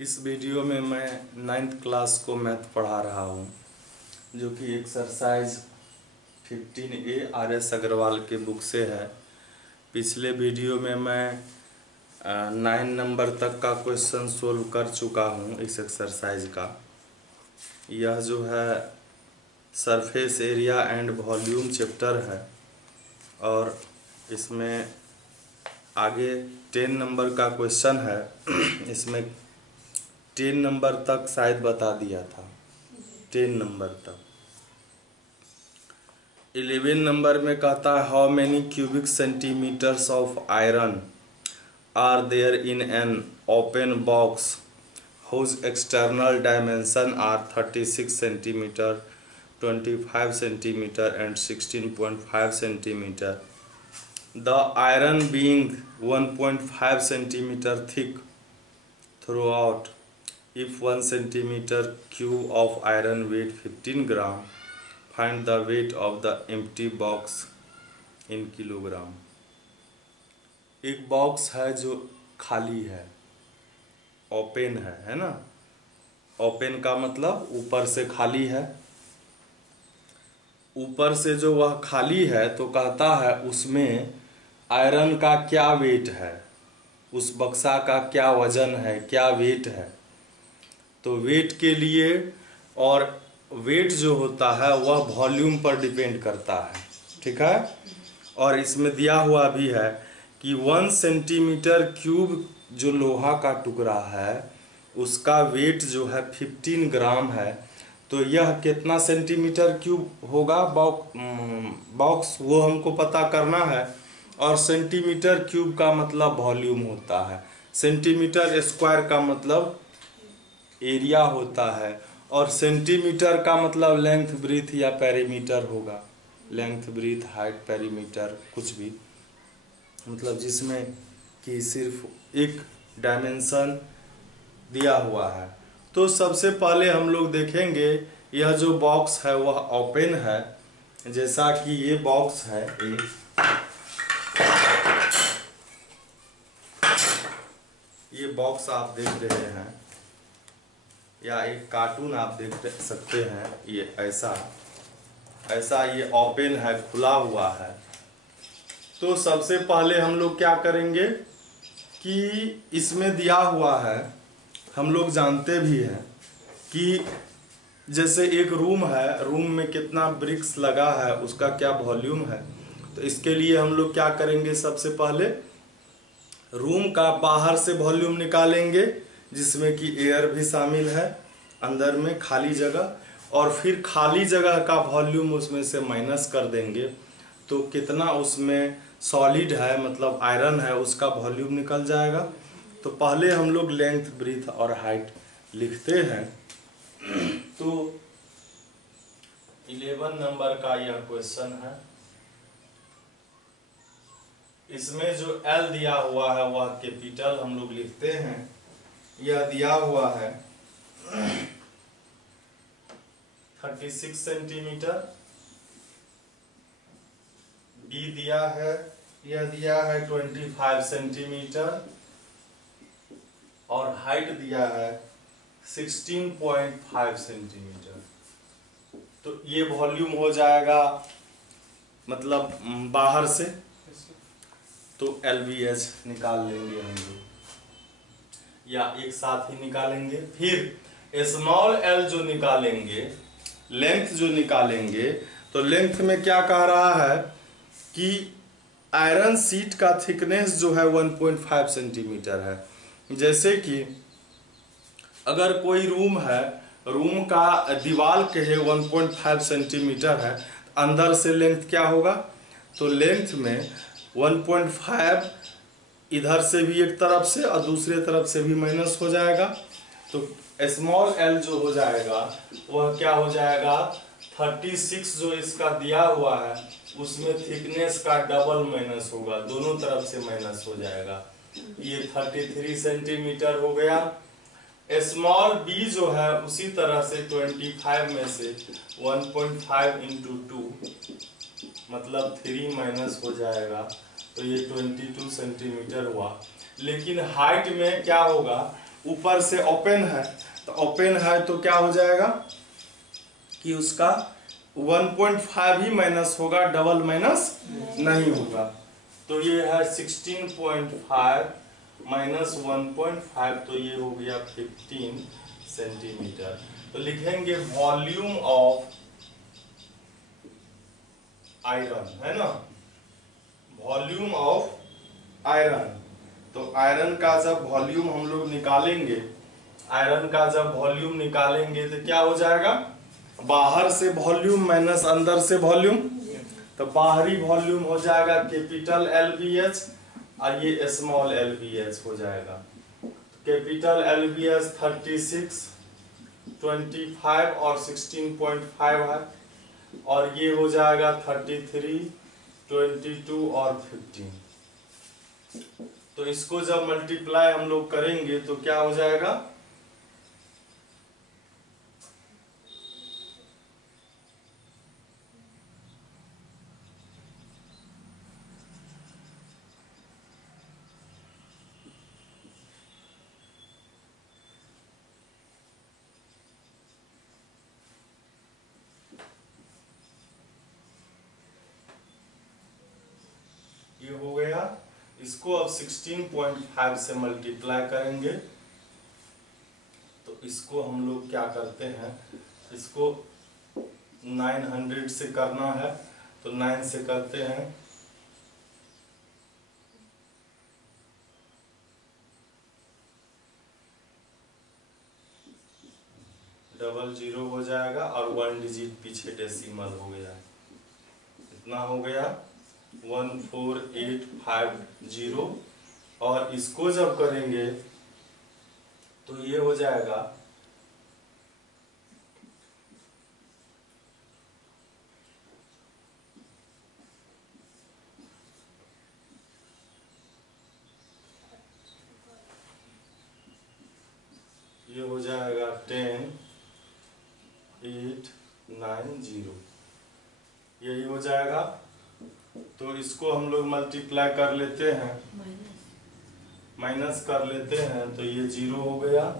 इस वीडियो में मैं 9th क्लास को मैथ पढ़ा रहा हूँ, जो कि एक्सरसाइज 15A RS अग्रवाल के बुक से है। पिछले वीडियो में मैं 9 नंबर तक का क्वेश्चन सोल्व कर चुका हूँ इस एक्सरसाइज का। यह जो है surface area and volume chapter है और इसमें आगे 10 नंबर का क्वेश्चन है। इसमें 10 नंबर तक शायद बता दिया था, 10 नंबर तक। 11 नंबर में कहता है how many cubic centimetres of iron are there in an open box whose external dimension are 36 centimeter, 25 centimeter and 16.5 centimeter. The iron being 1.5 centimeter thick throughout. If 1 centimeter cube of iron weight 15 gram, find the weight of the empty box in kilogram. एक box है जो खाली है, open है ना। Open का मतलब ऊपर से खाली है। ऊपर से जो वह खाली है तो कहता है उसमें आयरन का क्या वेट है, उस बक्सा का क्या वजन है, क्या वेट है। तो वेट के लिए, और वेट जो होता है वह वॉल्यूम पर डिपेंड करता है, ठीक है। और इसमें दिया हुआ भी है कि 1 सेंटीमीटर क्यूब जो लोहा का टुकड़ा है उसका वेट जो है 15 ग्राम है। तो यह कितना सेंटीमीटर क्यूब होगा बॉक्स, वो हमको पता करना है। और सेंटीमीटर क्यूब का मतलब वॉल्यूम होता है, सेंटीमीटर स्क्वायर का मतलब एरिया होता है, और सेंटीमीटर का मतलब लेंथ ब्रीथ या पेरीमीटर होगा। लेंथ ब्रीथ हाइट पेरीमीटर कुछ भी, मतलब जिसमें कि सिर्फ एक डायमेंशन दिया हुआ है। तो सबसे पहले हम लोग देखेंगे यह जो बॉक्स है वह ओपन है। जैसा कि ये बॉक्स है, ये बॉक्स आप देख रहे हैं या एक कार्टून आप देख सकते हैं। ये ऐसा ये ओपन है, खुला हुआ है। तो सबसे पहले हम लोग क्या करेंगे कि इसमें दिया हुआ है, हम लोग जानते भी हैं कि जैसे एक रूम है, रूम में कितना ब्रिक्स लगा है, उसका क्या वॉल्यूम है। तो इसके लिए हम लोग क्या करेंगे, सबसे पहले रूम का बाहर से वॉल्यूम निकालेंगे जिसमें कि एयर भी शामिल है, अंदर में खाली जगह, और फिर खाली जगह का वॉल्यूम उसमें से माइनस कर देंगे। तो कितना उसमें सॉलिड है, मतलब आयरन है, उसका वॉल्यूम निकल जाएगा। तो पहले हम लोग लेंथ ब्रीथ और हाइट लिखते हैं। तो 11 नंबर का यह क्वेश्चन है। इसमें जो L दिया हुआ है वह कैपिटल हम लोग लिखते हैं। यह दिया हुआ है 36 सेंटीमीटर। B दिया है, यह दिया है 25 सेंटीमीटर, और हाइट दिया है 16.5 सेंटीमीटर। तो ये वॉल्यूम हो जाएगा मतलब बाहर से। तो LVH निकाल लेंगे हम लोग, या एक साथ ही निकालेंगे। फिर स्मॉल l जो निकालेंगे, लेंथ जो निकालेंगे, तो लेंथ में क्या कह रहा है कि आयरन शीट का थिकनेस जो है 1.5 सेंटीमीटर है। जैसे कि अगर कोई रूम है, रूम का दीवार कहे 1.5 सेंटीमीटर है, अंदर से लेंथ क्या होगा, तो लेंथ में 1.5 इधर से भी एक तरफ से और दूसरे तरफ से भी माइनस हो जाएगा। तो स्मॉल l जो हो जाएगा वह क्या हो जाएगा, 36 जो इसका दिया हुआ है उसमें थिकनेस का डबल माइनस होगा, दोनों तरफ से माइनस हो जाएगा। ये 33 सेंटीमीटर हो गया। स्मॉल b जो है उसी तरह से 25 में से 1.5 इंटू 2 मतलब 3 माइनस हो जाएगा। तो ये 22 सेंटीमीटर हुआ। लेकिन हाइट में क्या होगा, ऊपर से ओपन है, तो ओपन है तो क्या हो जाएगा कि उसका 1.5 ही माइनस होगा, डबल माइनस नहीं होगा। तो ये है 16.5 माइनस 1.5, तो ये हो गया 15 सेंटीमीटर। तो लिखेंगे वॉल्यूम ऑफ आयरन, है ना, वॉल्यूम ऑफ आयरन। तो आयरन का जब वॉल्यूम हम लोग निकालेंगे, आयरन का जब वॉल्यूम निकालेंगे तो क्या हो जाएगा, बाहर से वॉल्यूम माइनस अंदर से वॉल्यूम, तो बाहरी वॉल्यूम हो जाएगा कैपिटल LVH और ये स्मॉल LVH हो जाएगा। कैपिटल LVH 36, 25 और 16.5 है, और ये हो जाएगा 33, 22 और 15। तो इसको जब मल्टीप्लाई हम लोग करेंगे तो क्या हो जाएगा, ये हो गया। इसको अब 16.5 से मल्टीप्लाई करेंगे, तो इसको हम लोग क्या करते हैं, इसको 900 से करना है, तो 9 से करते हैं, डबल जीरो हो जाएगा और 1 डिजिट पीछे डेसिमल हो गया, इतना हो गया 14850। और इसको जब करेंगे तो ये हो जाएगा ये हो जाएगा 10890, यही हो जाएगा। तो इसको हम लोग मल्टीप्लाई कर लेते हैं, माइनस कर लेते हैं, तो ये 0 हो गया।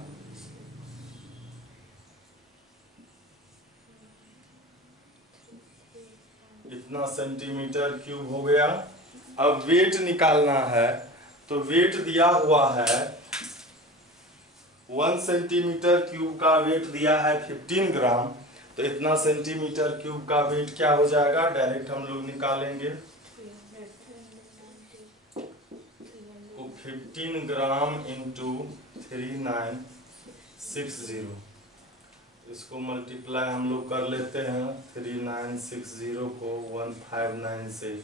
इतना सेंटीमीटर क्यूब हो गया। अब वेट निकालना है, तो वेट दिया हुआ है 1 सेंटीमीटर क्यूब का वेट दिया है 15 ग्राम, तो इतना सेंटीमीटर क्यूब का वेट क्या हो जाएगा, डायरेक्ट हम लोग निकालेंगे। तो 15 ग्राम इंटू 3960, इसको मल्टीप्लाई हम लोग कर लेते हैं, 3960 को 159 से,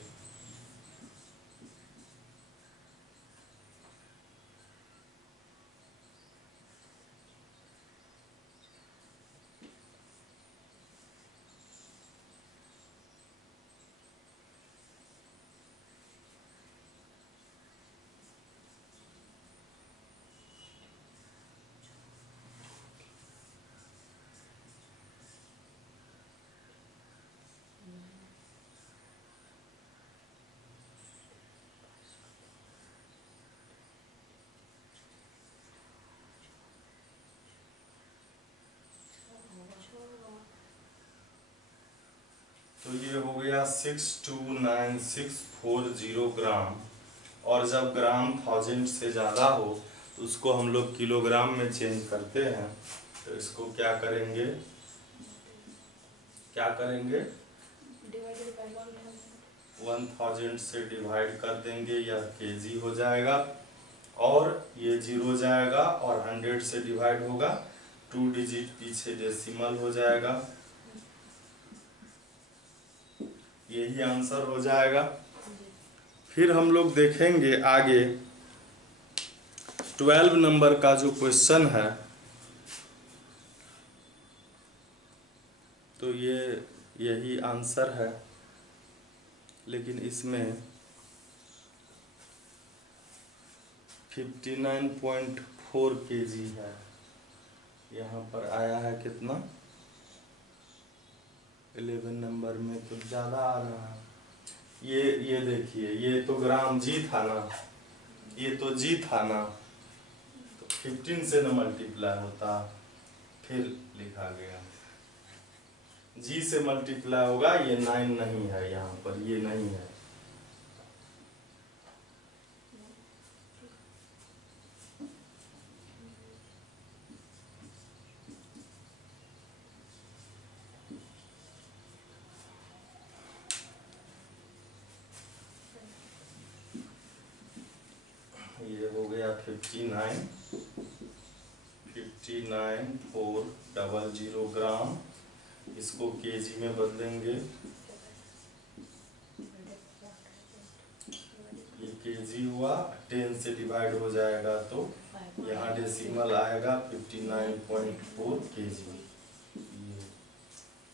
तो ये हो गया 629640 ग्राम। और जब ग्राम 1000 से ज़्यादा हो तो उसको हम लोग किलोग्राम में चेंज करते हैं। तो इसको क्या करेंगे, 1000 से डिवाइड कर देंगे, यह केजी हो जाएगा, और ये 0 जाएगा और 100 से डिवाइड होगा, 2 डिजिट पीछे डेसिमल हो जाएगा, यही आंसर हो जाएगा। फिर हम लोग देखेंगे आगे 12 नंबर का जो क्वेश्चन है, तो ये यही आंसर है, लेकिन इसमें 59.4 kg है, यहाँ पर आया है कितना, 11 नंबर में तो ज़्यादा आ रहा है। ये देखिए, ये तो ग्राम जी था ना, ये तो जी था ना, तो 15 से न मल्टीप्लाई होता, फिर लिखा गया g से मल्टीप्लाई होगा, ये 9 नहीं है यहाँ पर, ये नहीं है। ये हो गया 59,400 ग्राम। इसको केजी में बदलेंगे, ये केजी हुआ, 10 से डिवाइड हो जाएगा तो यहाँ डेसिमल आएगा 59.4 केजी।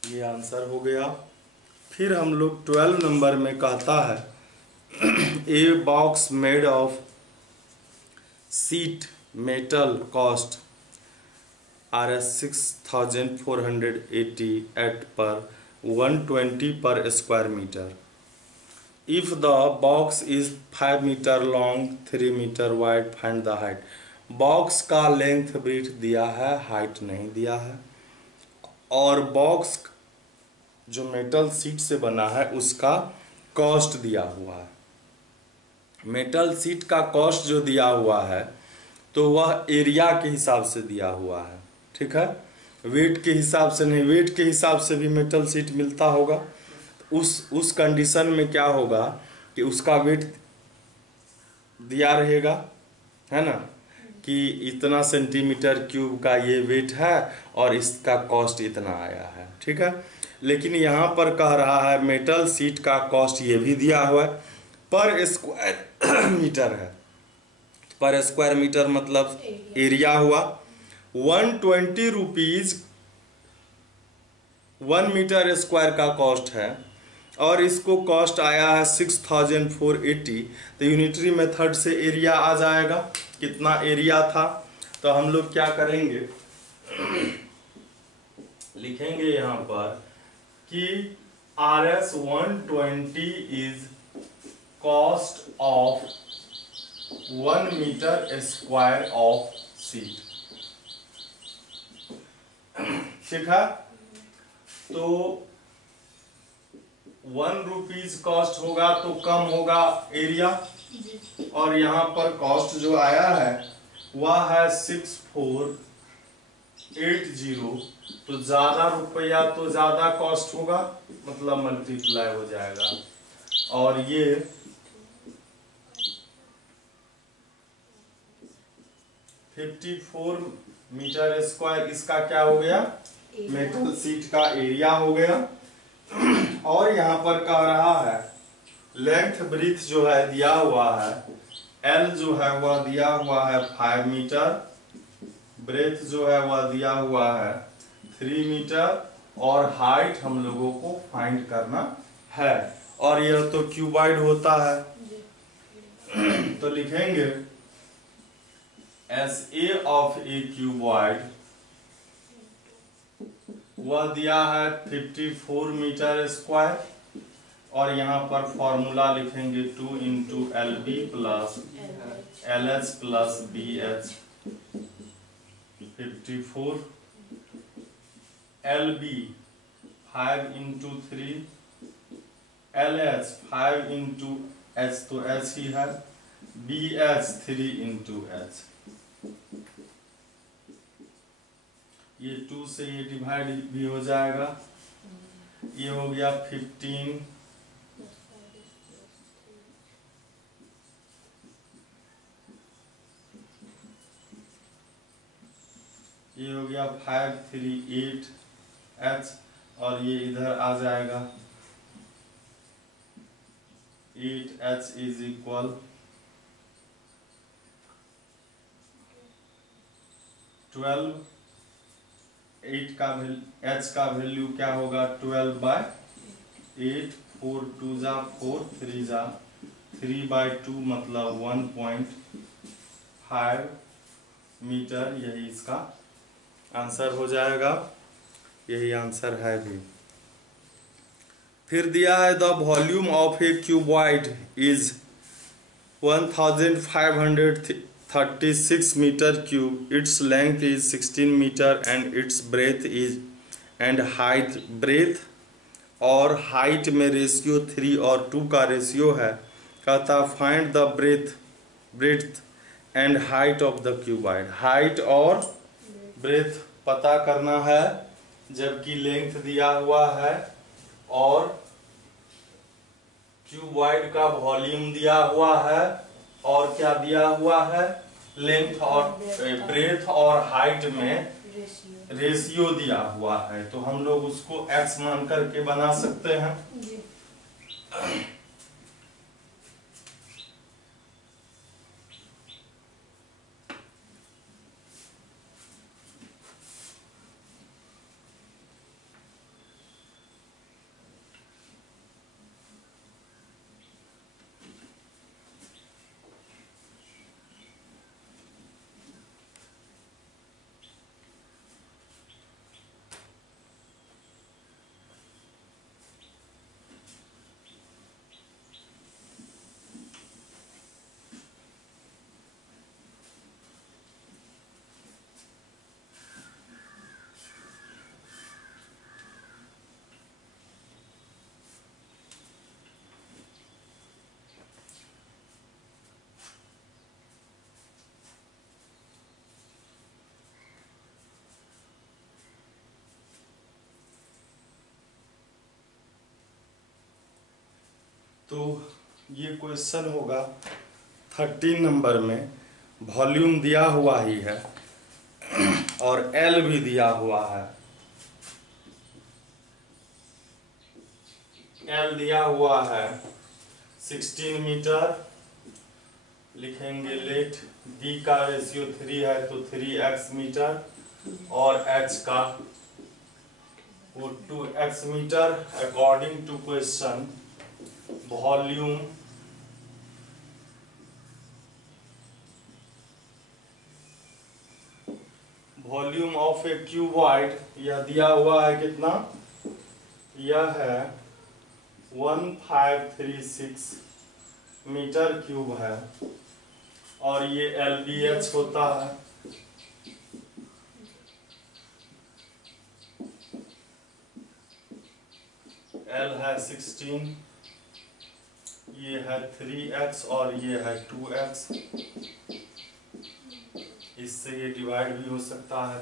ये आंसर हो गया। फिर हम लोग 12 नंबर में कहता है a box made of seat metal cost Rs 6,480 at per 120 per square meter. If the box is 5 meter long, 3 meter wide, find the height. Box का लेंथ ब्रीथ दिया है, हाइट नहीं दिया है। और बॉक्स जो मेटल सीट से बना है उसका कॉस्ट दिया हुआ है। मेटल सीट का कॉस्ट जो दिया हुआ है तो वह एरिया के हिसाब से दिया हुआ है, ठीक है, वेट के हिसाब से नहीं। वेट के हिसाब से भी मेटल सीट मिलता होगा। उस कंडीशन में क्या होगा कि उसका वेट दिया रहेगा, है ना, कि इतना सेंटीमीटर क्यूब का ये वेट है और इसका कॉस्ट इतना आया है, ठीक है। लेकिन यहाँ पर कह रहा है मेटल सीट का कॉस्ट ये भी दिया हुआ है, पर स्क्वायर मीटर है। पर स्क्वायर मीटर मतलब एरिया हुआ। 120 रुपीज 1 मीटर स्क्वायर का कॉस्ट है और इसको कॉस्ट आया है 6,480। तो यूनिटरी मेथड से एरिया आ जाएगा, कितना एरिया था। तो हम लोग क्या करेंगे, लिखेंगे यहाँ पर कि Rs 120 is cost of 1 metre square of sheet, ठीक है। तो 1 रुपीज कॉस्ट होगा तो कम होगा एरिया, और यहाँ पर कॉस्ट जो आया है वह है 6,480। तो ज्यादा रुपया तो ज्यादा कॉस्ट होगा, मतलब मल्टीप्लाई हो जाएगा। और ये 54 मीटर स्क्वायर इसका क्या हो गया, मेटल सीट का एरिया हो गया। और यहाँ पर कह रहा है लेंथ ब्रीथ जो है दिया हुआ है, L जो है वह दिया हुआ है 5 मीटर, ब्रेथ जो है वह दिया हुआ है 3 मीटर, और हाइट हम लोगों को फाइंड करना है। और यह तो क्यूबाइड होता है, तो लिखेंगे S A of a cuboid, वह दिया है 54 मीटर स्क्वायर। और यहाँ पर फॉर्मूला लिखेंगे 2 into LB plus LH plus BH। 54 LB 5 into 3, LH 5 into H तो H ही है, BH 3 इंटू H। ये 2 से ये डिवाइड भी हो जाएगा। ये हो गया 15, ये हो गया 538H, और ये इधर आ जाएगा 8H इज इक्वल 12। 8 का H का वैल्यू क्या होगा 12/8, 4 2 जा 4, 3 जा 3/2 मतलब 1.5 मीटर। यही इसका आंसर हो जाएगा, यही आंसर है भी। फिर दिया है the volume of a cuboid is 1500 36 metre cube, its length is 16 metre and its breadth is and height, breadth और हाइट में रेशियो 3 और 2 का रेशियो है। कहता find the breadth and height of the cuboid, height और breadth पता करना है, जबकि लेंथ दिया हुआ है और क्यूबॉइड का वॉल्यूम दिया हुआ है और क्या दिया हुआ है, लेंथ और ब्रेथ और हाइट में रेशियो दिया हुआ है। तो हम लोग उसको x मान करके बना सकते हैं। तो ये क्वेश्चन होगा 13 नंबर में, वॉल्यूम दिया हुआ ही है और एल भी दिया हुआ है। एल दिया हुआ है 16 मीटर, लिखेंगे लेट, बी का रेशियो 3 है तो 3x मीटर और h का वो 2x metre. According to question volume of a cuboid, यह दिया हुआ है कितना, यह है 1536 मीटर क्यूब है और ये LBH होता है। L है 16, ये है 3x और ये है 2x, इससे ये डिवाइड भी हो सकता है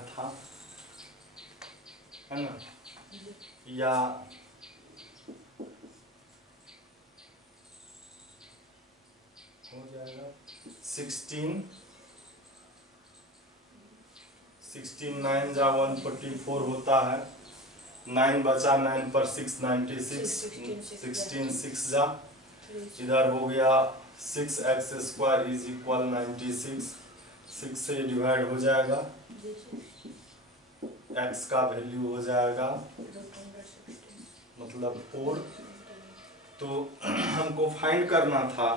ना, या हो जाएगा 16 9 जा 144 होता है, 9 बचा, 9 पर 6 96, 16 6 जा, इधर हो गया 6x² इज इक्वल 96, 6 से डिवाइड हो जाएगा, x का वैल्यू हो जाएगा मतलब 4। तो हमको फाइंड करना था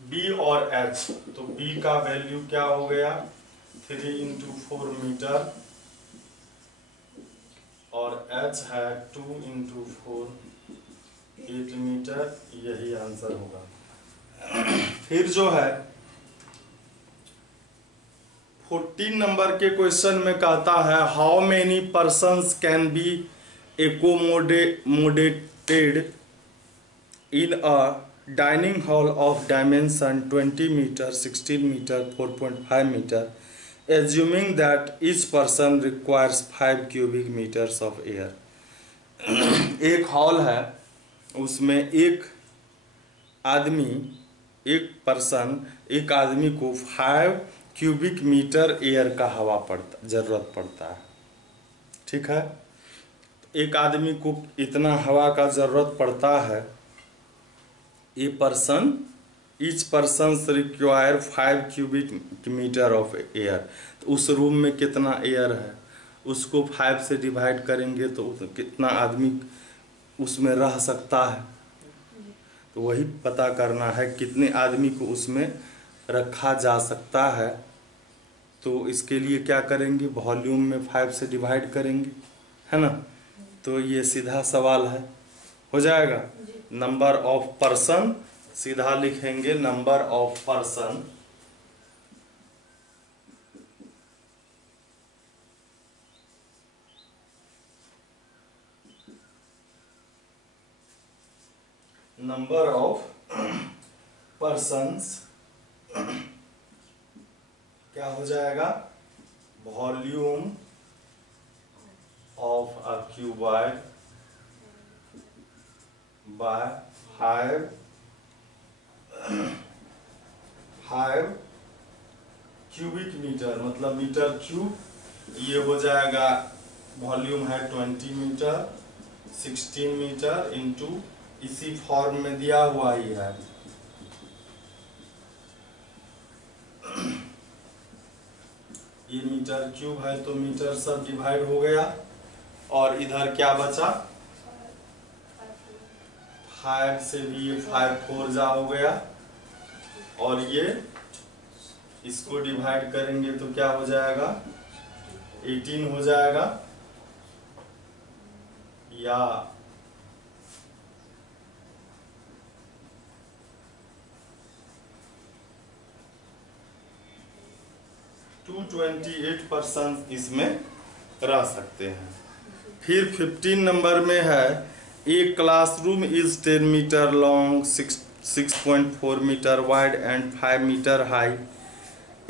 b और h, तो b का वैल्यू क्या हो गया 3 × 4 मीटर और h है 2 × 4 8 मीटर, यही आंसर होगा। फिर जो है 14 नंबर के क्वेश्चन में कहता है how many persons can be accommodated in a dining hall of dimension 20 metre 16 metre 4.5 metre assuming that each person requires 5 cubic metres of air. एक हॉल है, उसमें एक आदमी को 5 क्यूबिक मीटर एयर का हवा जरूरत पड़ता है। ठीक है, एक आदमी को इतना हवा का जरूरत पड़ता है, each person require 5 cubic metre of air. तो उस रूम में कितना एयर है उसको 5 से डिवाइड करेंगे तो कितना आदमी उसमें रह सकता है, तो वही पता करना है कितने आदमी को उसमें रखा जा सकता है। तो इसके लिए क्या करेंगे, वॉल्यूम में 5 से डिवाइड करेंगे, है ना। तो ये सीधा सवाल है, हो जाएगा। नंबर ऑफ पर्सन सीधा लिखेंगे, number of person number of persons क्या हो जाएगा, volume of a cuboid by five cubic metre, मतलब मीटर क्यूब। ये हो जाएगा, वॉल्यूम है 20 मीटर, 16 मीटर इंटू, इसी फॉर्म में दिया हुआ ही है। ये मीटर क्यूब है तो मीटर सब डिवाइड हो गया, और इधर क्या बचा, 5 से भी ये 5 4 जा हो गया, और ये इसको डिवाइड करेंगे तो क्या हो जाएगा, 18 हो जाएगा, या 228% इसमें रह सकते हैं। फिर 15 नंबर में है, एक classroom is 10 metre long, 6.4 metre wide and 5 metre high.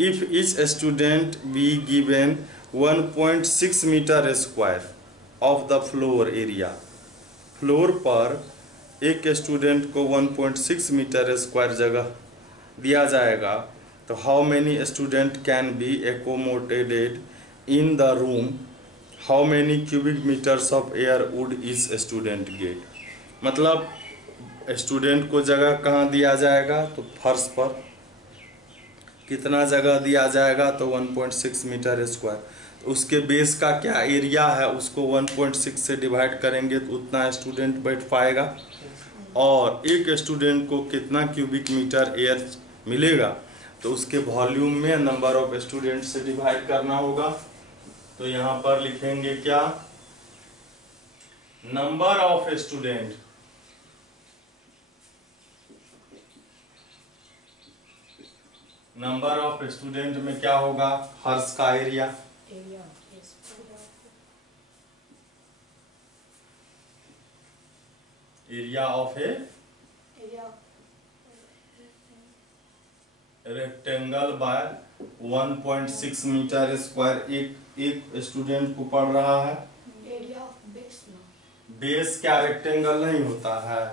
If each student be given 1.6 metre square of the floor area, floor पर एक स्टूडेंट को 1.6 मीटर स्क्वायर जगह दिया जाएगा, तो how many student can be accommodated in the room, how many cubic metres of air would is student get. मतलब student को जगह कहाँ दिया जाएगा, तो फर्श पर कितना जगह दिया जाएगा, तो 1.6 मीटर स्क्वायर। तो उसके बेस का क्या एरिया है, उसको 1.6 से डिवाइड करेंगे तो उतना स्टूडेंट बैठ पाएगा, और एक स्टूडेंट को कितना क्यूबिक मीटर एयर मिलेगा, तो उसके वॉल्यूम में नंबर ऑफ स्टूडेंट से डिवाइड करना होगा। तो यहाँ पर लिखेंगे क्या, number of student number of student में क्या होगा, फर्श का area, area of a rectangle by 1.6 metre square. एक स्टूडेंट को पढ़ रहा है, बेस क्या रेक्टेंगल नहीं होता है,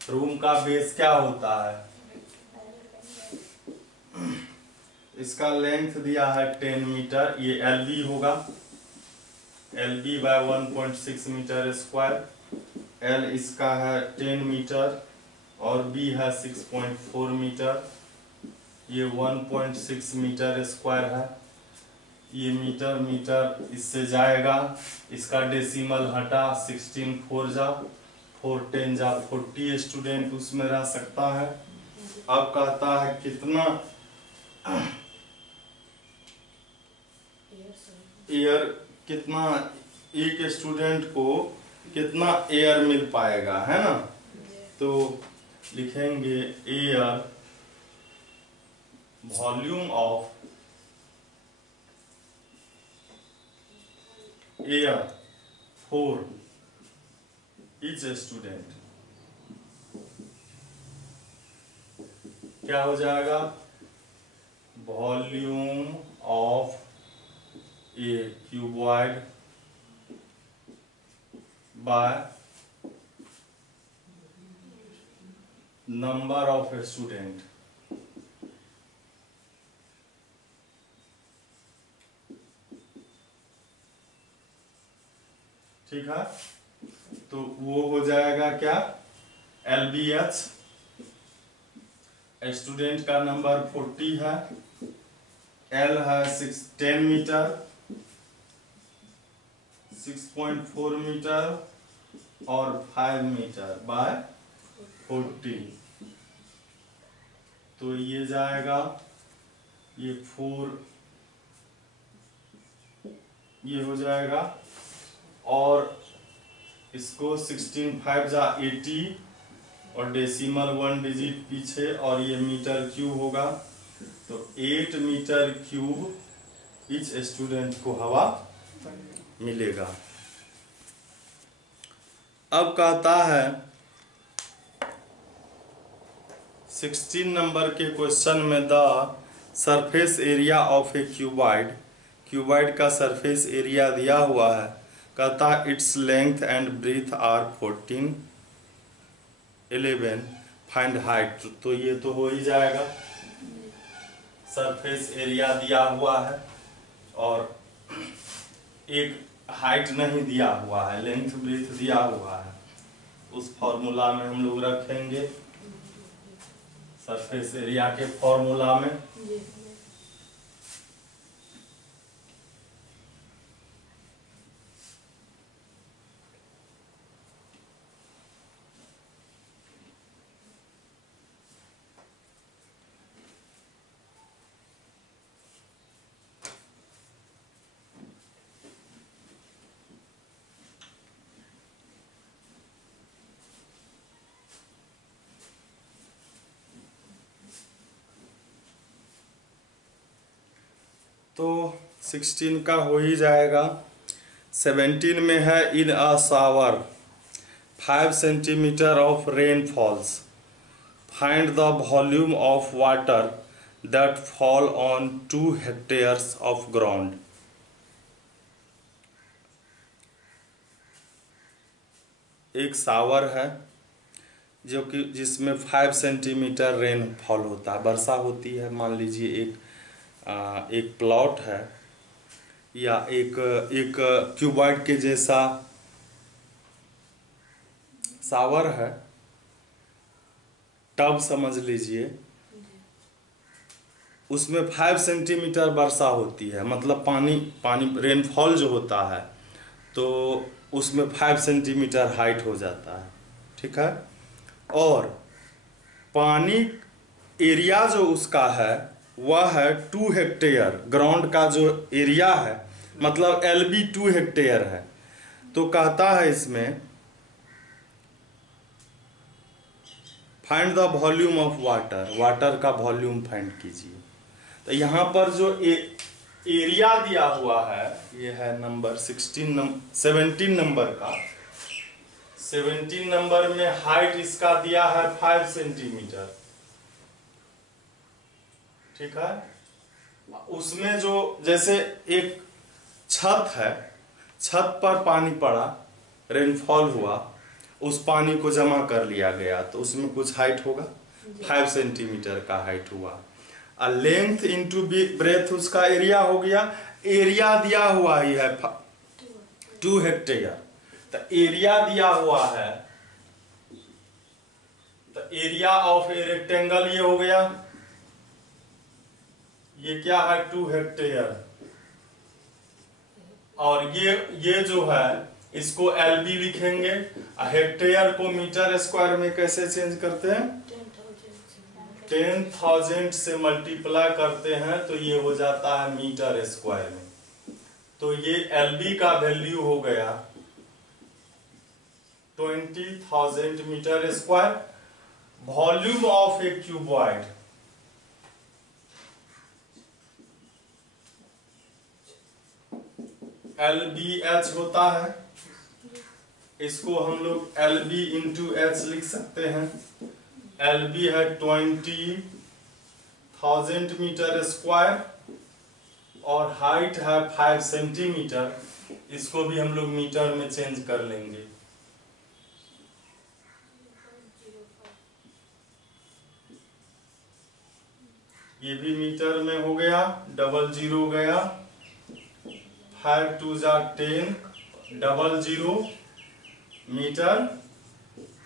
रूम का बेस क्या होता है, इसका लेंथ दिया है 10 मीटर, ये LB होगा, LB by 1.6 metre square, L इसका है 10 मीटर और B है 6.4 मीटर, ये 1.6 मीटर स्क्वायर है। ये मीटर मीटर इससे जाएगा, इसका डेसिमल हटा, 16 4 जा 4 10 जा 40 स्टूडेंट उसमें रह सकता है। अब कहता है कितना एयर, कितना एक स्टूडेंट को कितना एयर मिल पाएगा, है ना। तो लिखेंगे air volume of air for each student क्या हो जाएगा, volume of a cuboid by number of student. ठीक है, तो वो हो जाएगा क्या, LBH, स्टूडेंट का नंबर 40 है, L है 10 मीटर, 6.4 मीटर और 5 मीटर बाय 40। तो ये जाएगा, ये 4 ये हो जाएगा, और इसको 16 5 जा 80 और डेसिमल 1 डिजिट पीछे, और ये मीटर क्यूब होगा। तो 8 मीटर क्यूब इच स्टूडेंट को हवा मिलेगा। अब कहता है 16 नंबर के क्वेश्चन में the surface area of a cuboid का सरफेस एरिया दिया हुआ है। कहता है its length and breadth are 14 11 find height. तो ये तो हो ही जाएगा, सरफेस एरिया दिया हुआ है और एक हाइट नहीं दिया हुआ है, लेंथ ब्रीथ दिया हुआ है। उस फॉर्मूला में हम लोग रखेंगे, सरफेस एरिया के फॉर्मूला में। तो 16 का हो ही जाएगा। 17 में है in a shower 5 centimetre of rain falls, find the volume of water that fall on 2 hectares of ground. एक शावर है जो कि जिसमें 5 सेंटीमीटर रेन फॉल होता है, वर्षा होती है। मान लीजिए एक प्लॉट है या एक क्यूबॉइड के जैसा शावर है, टब समझ लीजिए, उसमें 5 सेंटीमीटर वर्षा होती है, मतलब पानी रेनफॉल जो होता है तो उसमें 5 सेंटीमीटर हाइट हो जाता है, ठीक है। और पानी एरिया जो उसका है वह है 2 हेक्टेयर, ग्राउंड का जो एरिया है मतलब LB 2 हेक्टेयर है। तो कहता है इसमें find the volume of water का वॉल्यूम फाइंड कीजिए। तो यहाँ पर जो एरिया दिया हुआ है ये है नंबर 17 नंबर का। 17 नंबर में हाइट इसका दिया है 5 सेंटीमीटर, ठीक है। उसमें जो जैसे एक छत है, छत पर पानी पड़ा, रेनफॉल हुआ, उस पानी को जमा कर लिया गया तो उसमें कुछ हाइट होगा, 5 सेंटीमीटर का हाइट हुआ। लेंथ इंटू ब्रेथ उसका एरिया हो गया। एरिया दिया हुआ ही है 2 हेक्टेयर, तो एरिया दिया हुआ है, तो एरिया ऑफ ए रेक्टेंगल ये हो गया, ये क्या है 2 हेक्टेयर। और ये जो है इसको LB लिखेंगे। हेक्टेयर को मीटर स्क्वायर में कैसे चेंज करते हैं, 10,000 से मल्टीप्लाई करते हैं तो ये हो जाता है मीटर स्क्वायर में। तो ये LB का वैल्यू हो गया 20,000 metre square. Volume of a cuboid, LBH होता है, इसको हम लोग LB इंटू H लिख सकते हैं। LB है 20,000 मीटर स्क्वायर और हाइट है 5 सेंटीमीटर। इसको भी हम लोग मीटर में चेंज कर लेंगे। ये भी मीटर में हो गया, 00 गया, 5 2 जा 10, 00 मीटर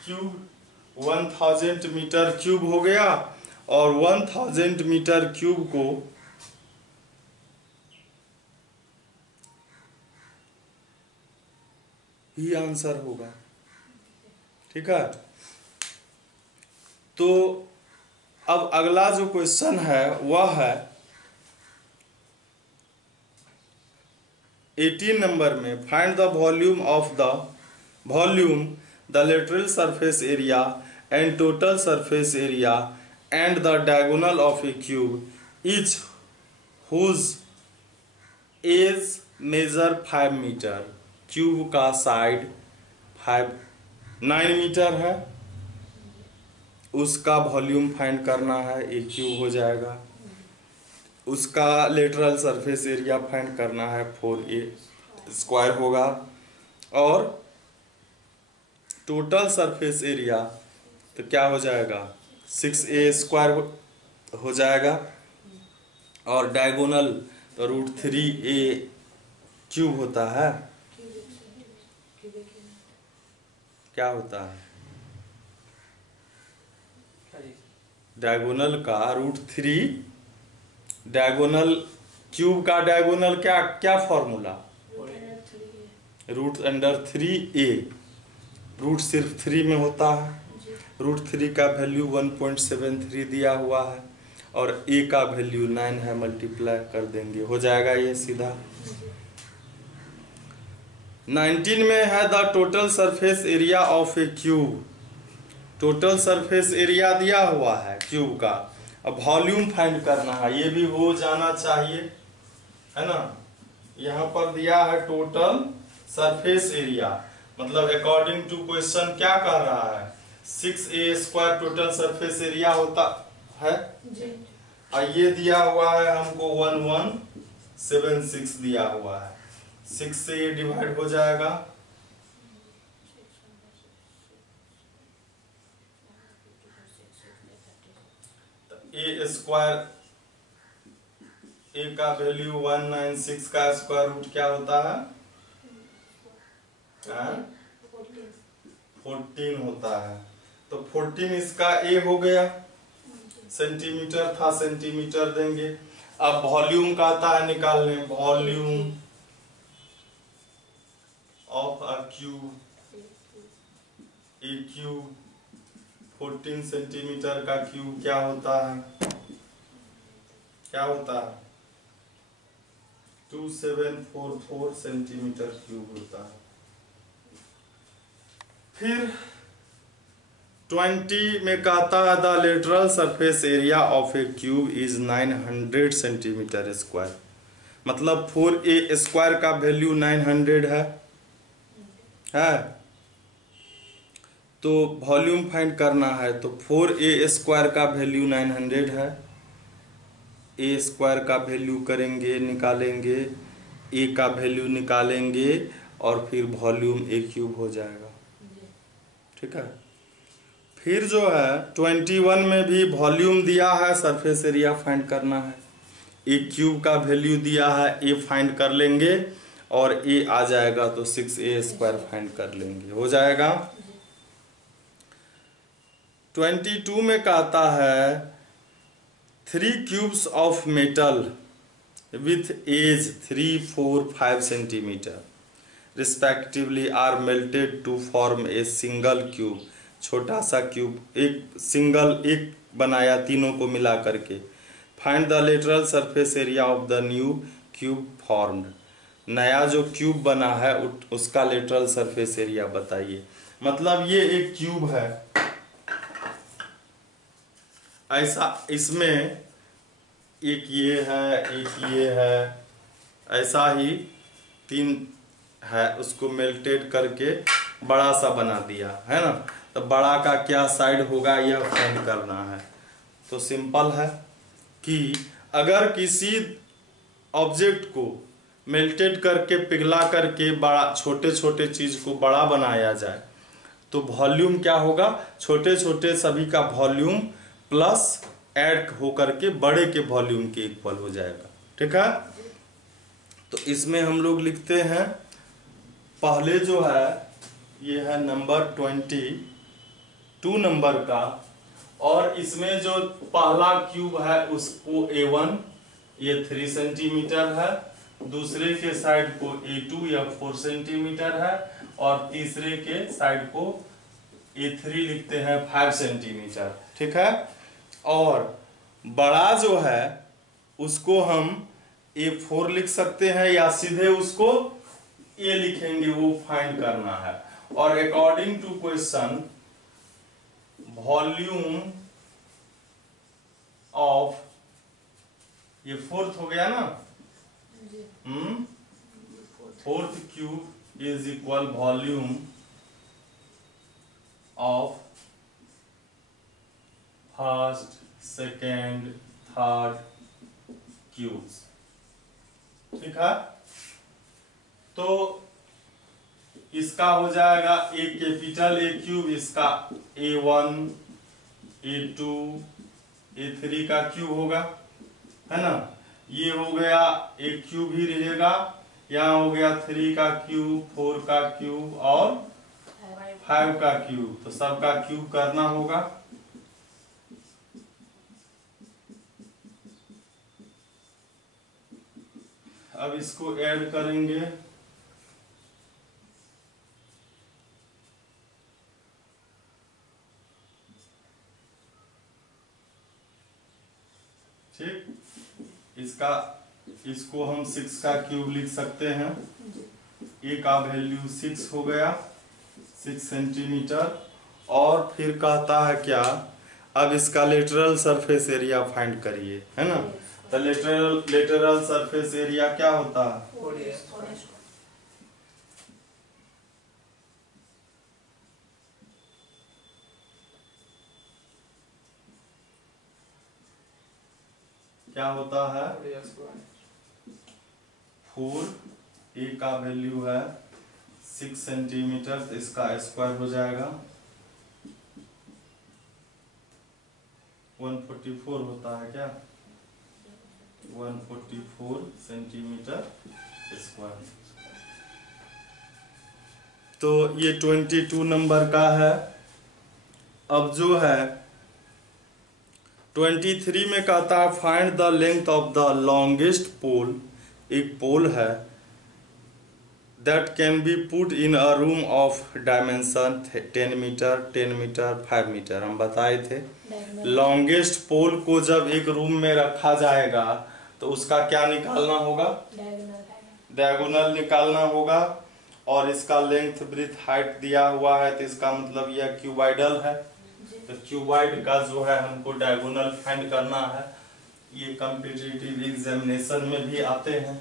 क्यूब, 1000 मीटर क्यूब हो गया। और 1000 मीटर क्यूब को ही आंसर होगा, ठीक है। तो अब अगला जो क्वेश्चन है वह है 18 नंबर में, find the volume the lateral surface area and total surface area and the diagonal of a cube each whose edge measure 5 metre. Cube का साइड 9 मीटर है, उसका वॉल्यूम फाइंड करना है, ए क्यूब हो जाएगा। उसका लेटरल सरफेस एरिया फाइंड करना है, 4a² होगा। और टोटल सरफेस एरिया तो क्या हो जाएगा, 6a² हो जाएगा। और डायगोनल तो √3a³ होता है। क्या होता है डायगोनल का √3, डायगोनल क्यूब का डायगोनल क्या क्या फॉर्मूला, √3a। रूट सिर्फ 3 में होता है, √3 का वैल्यू 1.73 दिया हुआ है और a का वैल्यू 9 है, मल्टीप्लाई कर देंगे हो जाएगा ये सीधा। 19 में है the total surface area of a cube. Total surface area दिया हुआ है क्यूब का, अब वॉल्यूम फाइंड करना है, ये भी हो जाना चाहिए, है ना। यहाँ पर दिया है टोटल सरफेस एरिया, मतलब अकॉर्डिंग टू क्वेश्चन क्या कह रहा है, 6a² टोटल सरफेस एरिया होता है जी। और ये दिया हुआ है हमको 1176 दिया हुआ है, 6 से ये डिवाइड हो जाएगा, a², a का वैल्यू 196 का स्क्वायर रूट क्या होता है, 14 होता है। तो 14 इसका a हो गया, सेंटीमीटर था सेंटीमीटर देंगे। अब वॉल्यूम का आता है निकालने, volume of a cube, A cube 14 centimetre का क्यूब क्या होता है, क्या होता है 2744 सेंटीमीटर क्यूब होता है। फिर 20 में कहता है the lateral surface area of a cube is 900 centimetre square, मतलब 4a² का वैल्यू 900 है। तो वॉल्यूम फाइंड करना है, तो 4a² का वैल्यू 900 है, a² का वैल्यू करेंगे निकालेंगे, a का वैल्यू निकालेंगे और फिर वॉल्यूम a³ हो जाएगा, ठीक है। फिर जो है 21 में भी वॉल्यूम दिया है, सरफेस एरिया फाइंड करना है, a³ का वैल्यू दिया है, a फाइंड कर लेंगे और a आ जाएगा तो 6a² फाइंड कर लेंगे, हो जाएगा। 22 में कहता है 3 cubes of metal with edge 3, 4, 5 centimetre respectively are melted to form a single cube. छोटा सा क्यूब, एक सिंगल एक बनाया तीनों को मिला करके। Find the lateral surface area of the new cube formed. नया जो क्यूब बना है उसका लेटरल सरफेस एरिया बताइए। मतलब ये एक क्यूब है ऐसा, इसमें एक ये है, एक ये है, ऐसा ही 3 है, उसको मेल्टेड करके बड़ा सा बना दिया है ना। तो बड़ा का क्या साइड होगा यह फाइंड करना है। तो सिंपल है कि अगर किसी ऑब्जेक्ट को मेल्टेड करके पिघला करके बड़ा, छोटे छोटे चीज को बड़ा बनाया जाए तो वॉल्यूम क्या होगा, छोटे छोटे सभी का वॉल्यूम प्लस ऐड होकर के बड़े के वॉल्यूम के इक्वल हो जाएगा, ठीक है। तो इसमें हम लोग लिखते हैं, पहले जो है ये है नंबर 22 नंबर का, और इसमें जो पहला क्यूब है उसको A1 ये 3 सेंटीमीटर है, दूसरे के साइड को A2 या 4 सेंटीमीटर है, और तीसरे के साइड को A3 लिखते हैं 5 सेंटीमीटर, ठीक है। और बड़ा जो है उसको हम A4 लिख सकते हैं या सीधे उसको A लिखेंगे, वो फाइंड करना है। और according to question volume of, ये 4th हो गया ना, 4th cube is equal volume of first second third cubes. ठीक है, तो इसका हो जाएगा ए कैपिटल ए क्यूब, इसका A1 A2 A3 का क्यूब होगा, है ना। ये हो गया एक क्यूब ही रहेगा, यहाँ हो गया 3 का क्यूब, 4 का क्यूब और 5 का क्यूब, तो सबका क्यूब करना होगा। अब इसको ऐड करेंगे, ठीक। इसको हम 6 का क्यूब लिख सकते हैं। ए का वैल्यू 6 हो गया, 6 सेंटीमीटर। और फिर कहता है क्या, अब इसका लेटरल सरफेस एरिया फाइंड करिए, है ना। तो लेटरल सरफेस एरिया क्या होता है, क्या होता है 4, ए का वैल्यू है 6 सेंटीमीटर, तो इसका स्क्वायर हो जाएगा 144 होता है क्या, 144 सेंटीमीटर स्क्वायर। तो ये 22 नंबर का है। अब जो है 23 में कहता है find the length of the longest pole. एक पोल है that can be put in a room of dimension 10 metre 10 metre 5 metre. हम बताए थे लॉन्गेस्ट पोल को जब एक रूम में रखा जाएगा तो उसका क्या निकालना होगा, डायगोनल निकालना होगा। और इसका लेंथ ब्रीथ हाइट दिया हुआ है, तो इसका मतलब यह क्यूबाइडल है। तो क्यूबाइड का जो है हमको डायगोनल फाइंड करना है। ये कॉम्पिटिटिव एग्जामिनेशन में भी आते हैं।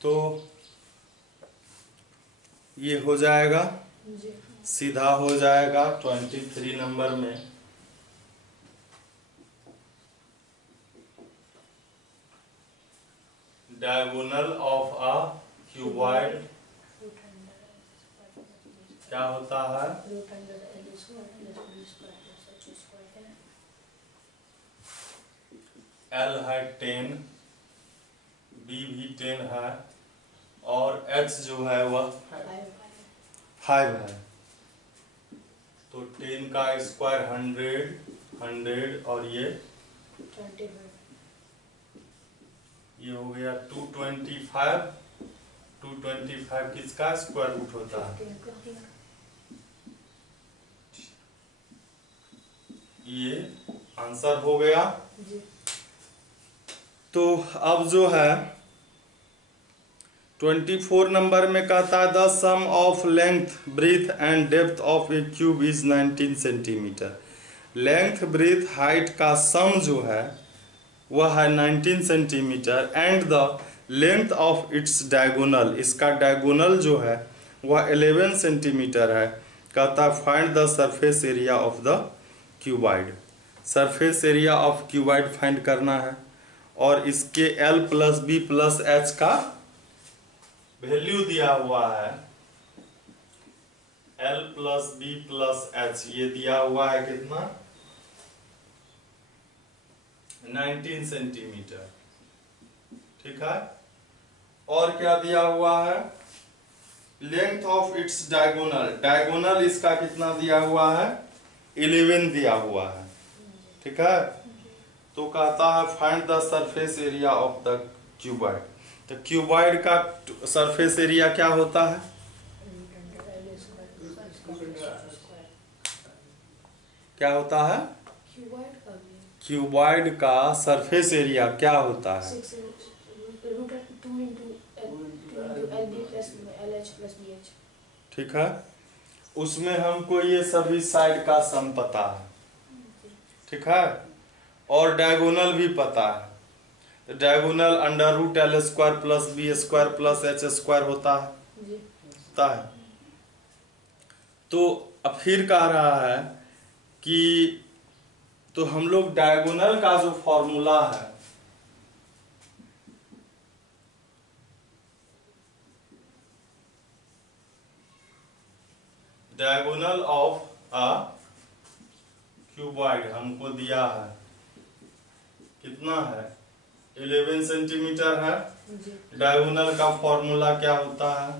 तो ये हो जाएगा, सीधा हो जाएगा 23 नंबर में। डायगोनल ऑफ अ क्यूबॉइड क्या होता है, L है 10, B भी 10 है और H जो है वह 5 है। तो 10 का स्क्वायर 100 और ये हो गया 225। 225 किसका स्क्वायर रूट होता है, ये आंसर हो गया। तो अब जो है 24 नंबर में कहता है the sum of length breadth and depth of a cube is 19 centimetre. Length breadth height का सम जो है वह है 19 centimetre and the length of its diagonal, इसका डायगोनल जो है वह 11 सेंटीमीटर है। कहता है find the surface area of the cuboid. Surface area of cuboid find करना है और इसके L plus B plus H का वैल्यू दिया हुआ है। L plus B plus H ये दिया हुआ है कितना, 19 सेंटीमीटर। ठीक है, और क्या दिया हुआ है, length of its diagonal, diagonal इसका कितना दिया हुआ है 11 दिया हुआ है, ठीक है। तो कहता है find the surface area of the cuboid. तो क्यूबॉइड का सरफेस एरिया क्या होता है, क्या होता है, क्यूबॉइड का सरफेस एरिया क्या होता है, ठीक है। उसमें हमको ये सभी साइड का सम पता है, ठीक है, और डायगोनल भी पता है। तो diagonal under root L square plus B square plus H square होता है। तो अब फिर कह रहा है कि तो हम लोग डायगोनल का जो फॉर्मूला है, डायगोनल ऑफ अ क्यूबॉइड हमको दिया है, कितना है 11 सेंटीमीटर है। डायगोनल का फॉर्मूला क्या होता है,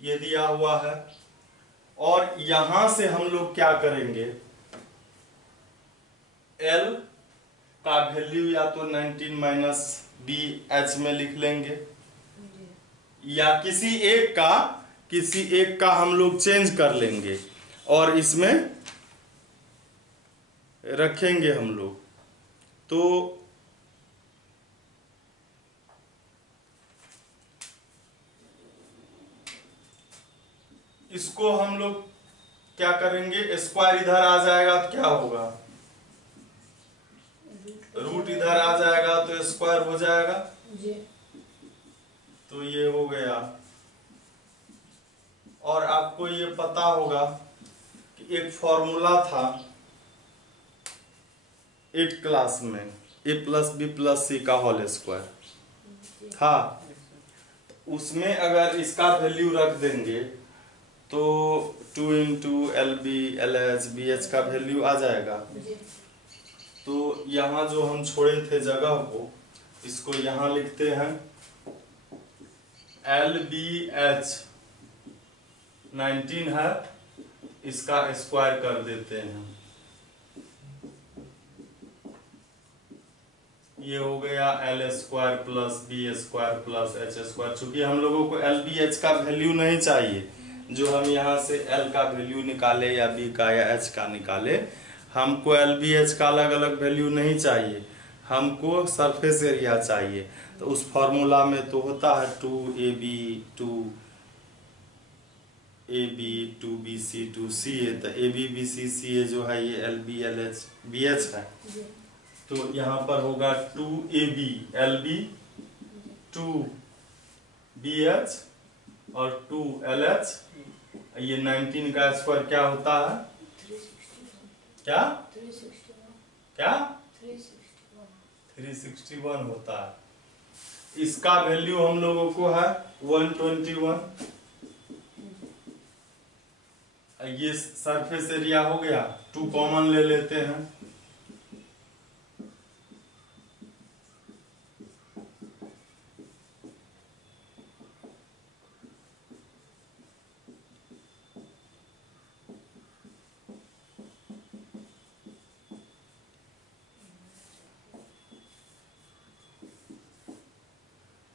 ये दिया हुआ है। और यहां से हम लोग क्या करेंगे, L का वैल्यू या तो 19 माइनस बी एच में लिख लेंगे, या किसी एक का हम लोग चेंज कर लेंगे और इसमें रखेंगे हम लोग। तो इसको हम लोग क्या करेंगे, स्क्वायर इधर आ जाएगा तो क्या होगा, रूट इधर आ जाएगा तो स्क्वायर हो जाएगा जी। तो ये हो गया। और आपको ये पता होगा कि एक फॉर्मूला था 8 क्लास में, a प्लस बी प्लस सी का होल स्क्वायर था। उसमें अगर इसका वैल्यू रख देंगे तो 2 into L B L H B H का वैल्यू आ जाएगा। तो यहाँ जो हम छोड़े थे जगह को, इसको यहाँ लिखते हैं एल बी एच 19 है, इसका स्क्वायर कर देते हैं, ये हो गया L square plus B square plus H square. चूंकि हम लोगों को एल बी एच का वैल्यू नहीं चाहिए, जो हम यहाँ से एल का वैल्यू निकाले या बी का या एच का निकाले, हमको एल बी एच का अलग अलग वैल्यू नहीं चाहिए, हमको सरफेस एरिया चाहिए। तो उस फॉर्मूला में तो होता है 2ab 2bc 2ca। तो ab bc ca जो है ये L B L H B H है। तो यहाँ पर होगा 2ab lb 2bh और 2lh। ये 19 का स्क्वायर क्या होता है, क्या 361 होता है। इसका वैल्यू हम लोगों को है 121। ये सरफेस एरिया हो गया, 2 कॉमन ले लेते हैं,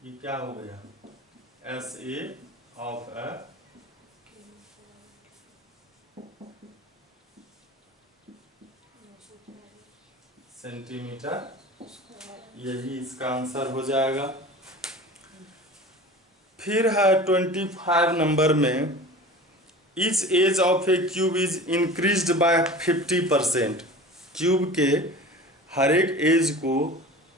ये क्या हो गया S A of A centimetre, यही इसका आंसर हो जाएगा। फिर है 25 नंबर में, each edge of a cube is increased by 50%। Cube के हर एक एज को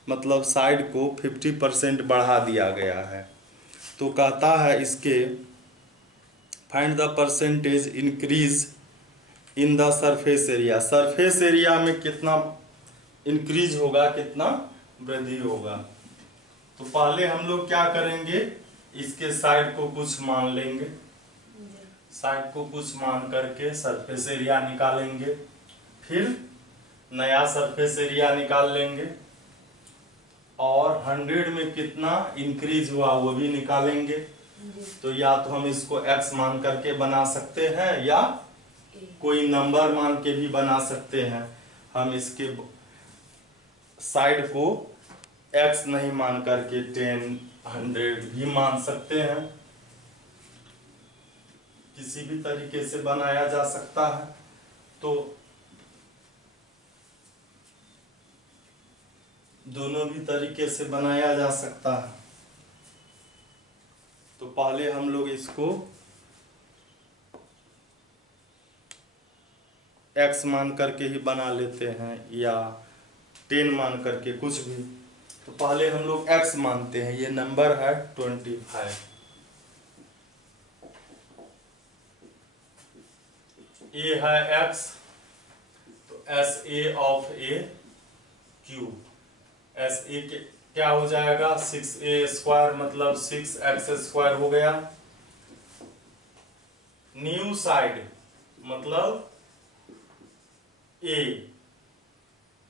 मतलब साइड को 50% बढ़ा दिया गया है। तो कहता है इसके find the percentage increase in the surface area. Surface area में कितना इंक्रीज होगा, कितना वृद्धि होगा। तो पहले हम लोग क्या करेंगे, इसके साइड को कुछ मान लेंगे, साइड को कुछ मान करके सरफेस एरिया निकालेंगे, फिर नया सरफेस एरिया निकाल लेंगे। और 100 में कितना इंक्रीज हुआ वो भी निकालेंगे। तो या तो हम इसको x मान करके बना सकते हैं या कोई नंबर मान के भी बना सकते हैं। हम इसके साइड को x नहीं मान करके 10, 100 भी मान सकते हैं। किसी भी तरीके से बनाया जा सकता है। तो दोनों भी तरीके से बनाया जा सकता है। तो पहले हम लोग इसको x मान करके ही बना लेते हैं या 10 मान करके, कुछ भी। तो पहले हम लोग x मानते हैं। ये नंबर है 25। ये है x, तो S A of a cube. S A क्या हो जाएगा 6a² मतलब 6x² हो गया। न्यू साइड मतलब a,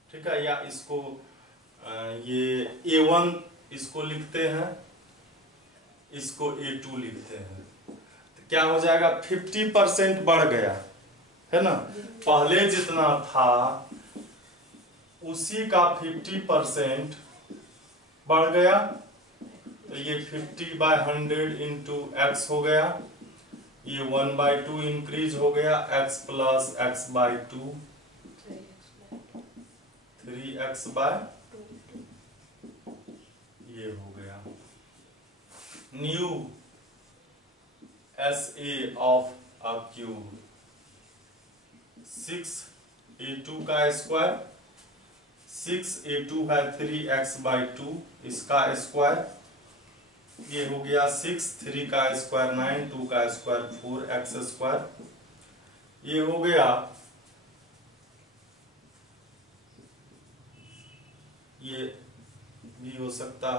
ठीक है। या इसको ये a1 इसको लिखते हैं, इसको a2 लिखते हैं। तो क्या हो जाएगा 50% बढ़ गया है ना। पहले जितना था उसी का 50% बढ़ गया। तो ये 50/100 इंटू x हो गया। ये 1/2 इंक्रीज हो गया, x प्लस x/2 3x/, ये हो गया। New SA of a cube 6a2 का स्क्वायर, 6a2 है 3x/2 इसका स्क्वायर, ये हो गया 6, 3 का स्क्वायर 9, 2 का स्क्वायर 4x², ये हो गया। ये भी हो सकता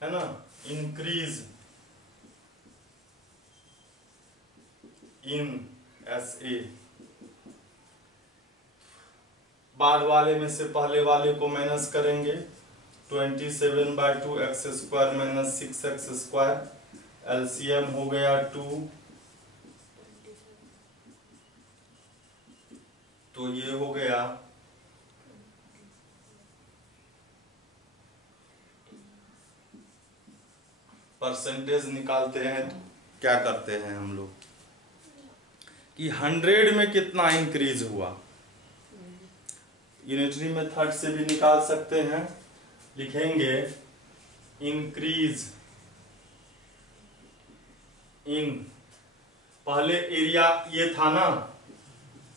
है ना। इंक्रीज इन SA, बाद वाले में से पहले वाले को माइनस करेंगे। 27/2 x² माइनस 6x², LCM हो गया 2। तो ये हो गया परसेंटेज निकालते हैं। तो क्या करते हैं हम लोग कि 100 में कितना इंक्रीज हुआ, यूनिटरी मेथड से भी निकाल सकते हैं। लिखेंगे इंक्रीज इन, पहले एरिया ये था ना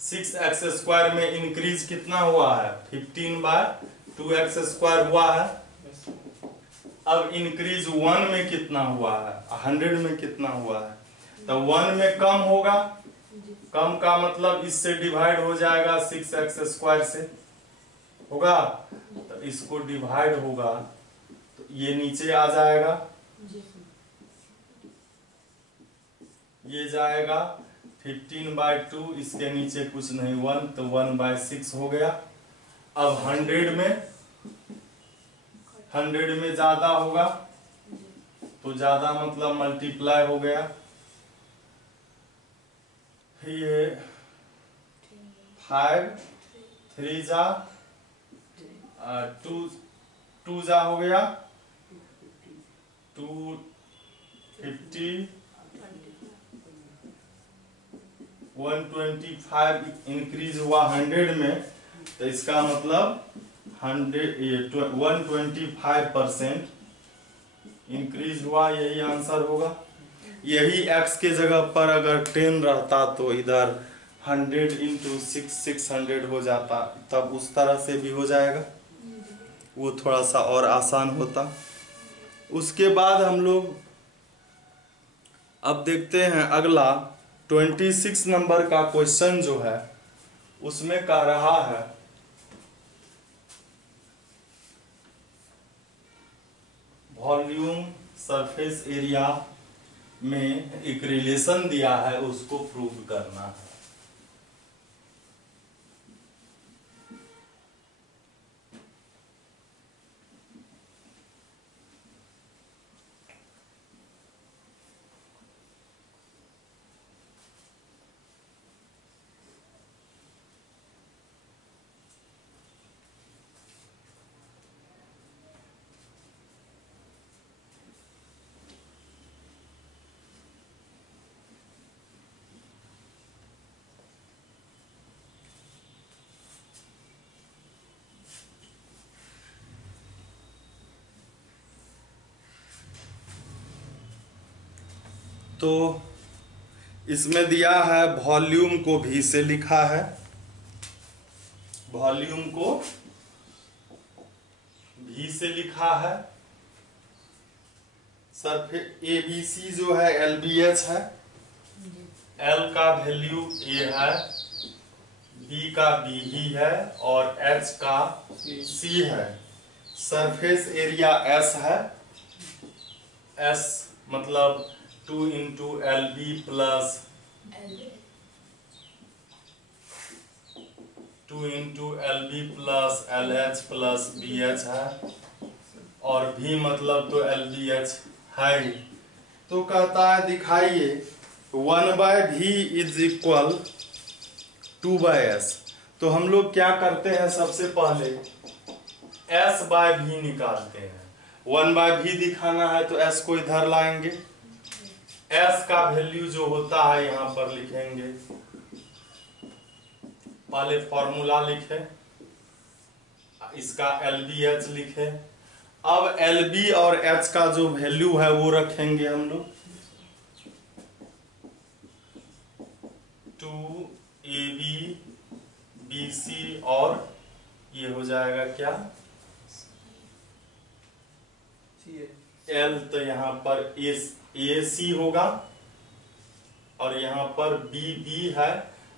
6x² में इंक्रीज कितना हुआ है 15/2x² हुआ है। अब इंक्रीज 1 में कितना हुआ है 100 में कितना हुआ है। तो 1 में कम होगा, कम का मतलब इससे डिवाइड हो जाएगा 6x² से होगा। तो इसको डिवाइड होगा तो ये नीचे आ जाएगा, ये जाएगा 15/2, इसके नीचे कुछ नहीं 1, तो 1/6 हो गया। अब 100 में ज्यादा होगा तो ज्यादा मतलब मल्टीप्लाई हो गया। ये 5, 3 जा 2 जा हो गया 250, 125 इंक्रीज हुआ 100 में। तो इसका मतलब 125% इंक्रीज हुआ, यही आंसर होगा। यही x के जगह पर अगर 10 रहता तो इधर 100 इंटू 600 हो जाता, तब उस तरह से भी हो जाएगा, वो थोड़ा सा और आसान होता। उसके बाद हम लोग अब देखते हैं अगला 26 नंबर का क्वेश्चन जो है उसमें कह रहा है वॉल्यूम सरफेस एरिया में एक रिलेशन दिया है, उसको प्रूव करना है। तो इसमें दिया है वॉल्यूम को V से लिखा है, वॉल्यूम को V से लिखा है। सरफेस ABC जो है LBH है, L का वैल्यू A है, B का B ही है और H का C है। सरफेस एरिया S है, S मतलब 2 into LB plus 2 into LB plus LH plus BH है और V मतलब तो LBH है ही। तो कहता है दिखाइए 1/V इज इक्वल 2/S। तो हम लोग क्या करते हैं, सबसे पहले S/V निकालते हैं। 1/V दिखाना है तो S को इधर लाएंगे, S का वैल्यू जो होता है यहां पर लिखेंगे। पहले फॉर्मूला लिखे, इसका LBH लिखे। अब LB और H का जो वैल्यू है वो रखेंगे हम लोग। 2AB BC और ये हो जाएगा क्या L, तो यहाँ पर AC होगा और यहाँ पर BB है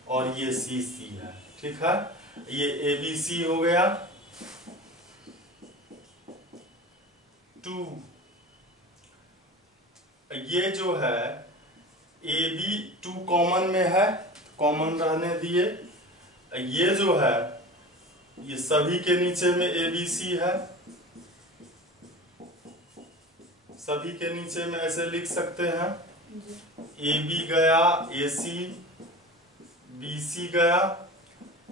और ये CC है। ठीक है, ये ABC हो गया। 2 ये जो है AB 2 कॉमन में है, कॉमन रहने दिए। ये जो है ये सभी के नीचे में ABC है, सभी के नीचे में ऐसे लिख सकते हैं। AB गया, AC BC गया